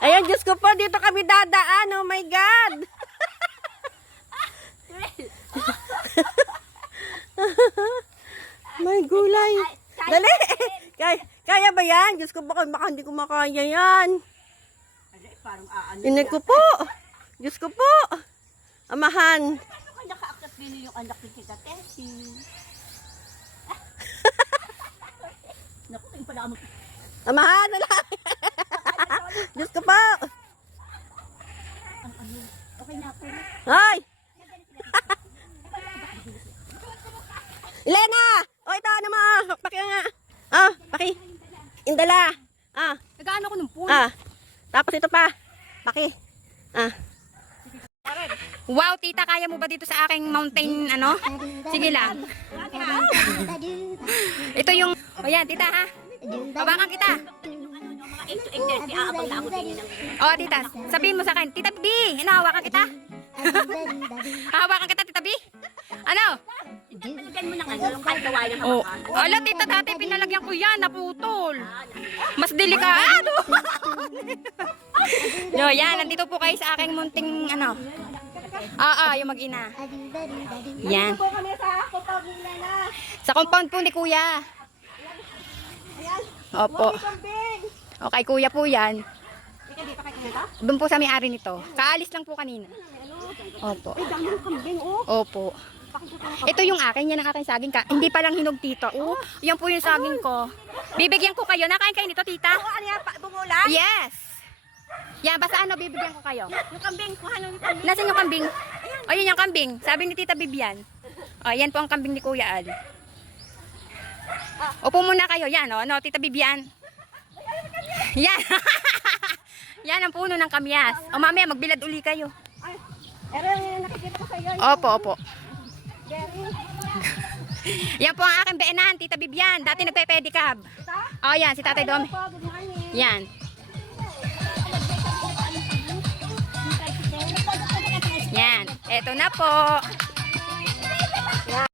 Ayan, Diyos ko po, dito kami dadaan. Oh my God! May gulay. Dali! Kaya ba yan? Diyos ko, baka hindi ko makaya yan. Inay ko po. Diyos ko po. Amahan. Ano ka nakaakyat din yung anak ni Tita Tessie? Naku, yung pala mo. Amahan na lang. Diyos ko po. Okay na ako. Hoy! Elena! O, ito, ano mo? Paki nga. Paki. Indala. Nagaano ko ng pool? Tapos ito pa. Paki. Wow, tita, kaya mo ba dito sa aking mountain, ano? Sige lang. Ito yung, o yan, tita ha. Hawakan kita. O, tita, sabihin mo sa akin, Tita B, hinahawakan kita. Hawakan kita, Tita B. Ano? Palagyan mo ng ano, yung kahit kawayan Oh, ala, tita, dati pinalagyan ko yan, naputol. Mas delikado. No, yan, nandito po kayo sa aking munting, ano. Yung mag-ina. Yan. Po kami sa compound ni Elena. Sa compound po ni Kuya. Opo. Kambing. Okay, Kuya po yan. Ika dito kay kanila? Doon po sa may-ari nito. Kaalis lang po kanina. Opo. Ay, dami ng kambing, oh. Opo. Ito yung akin, yan ang aking saging ka. Hindi pa lang hinog tito. Oh, yan po yung saging ko. Bibigyan ko kayo. Nakain kayo nito, tita? Ano yan? Bungulan? Yes. Yan, basta ano, bibigyan ko kayo. Yung kambing, kuha nang yung kambing. Nasaan yung kambing? O, yun yung kambing. Sabi ni Tita Bibian. O, yan po ang kambing ni Kuya Al. Upo muna kayo. Yan, o, no, Tita Bibian. Yan. Yan ang puno ng kamyas. O, mamaya, magbilad uli kayo. Ay, pero yung nakikita ko sa'yo. Opo, opo. Jerry. Yan po ang aking beenan, Tita Bibian. Dati nagpe-pedicab. O, yan, si Tatay Dom. Good morning. Yan. Yan. Eto na po.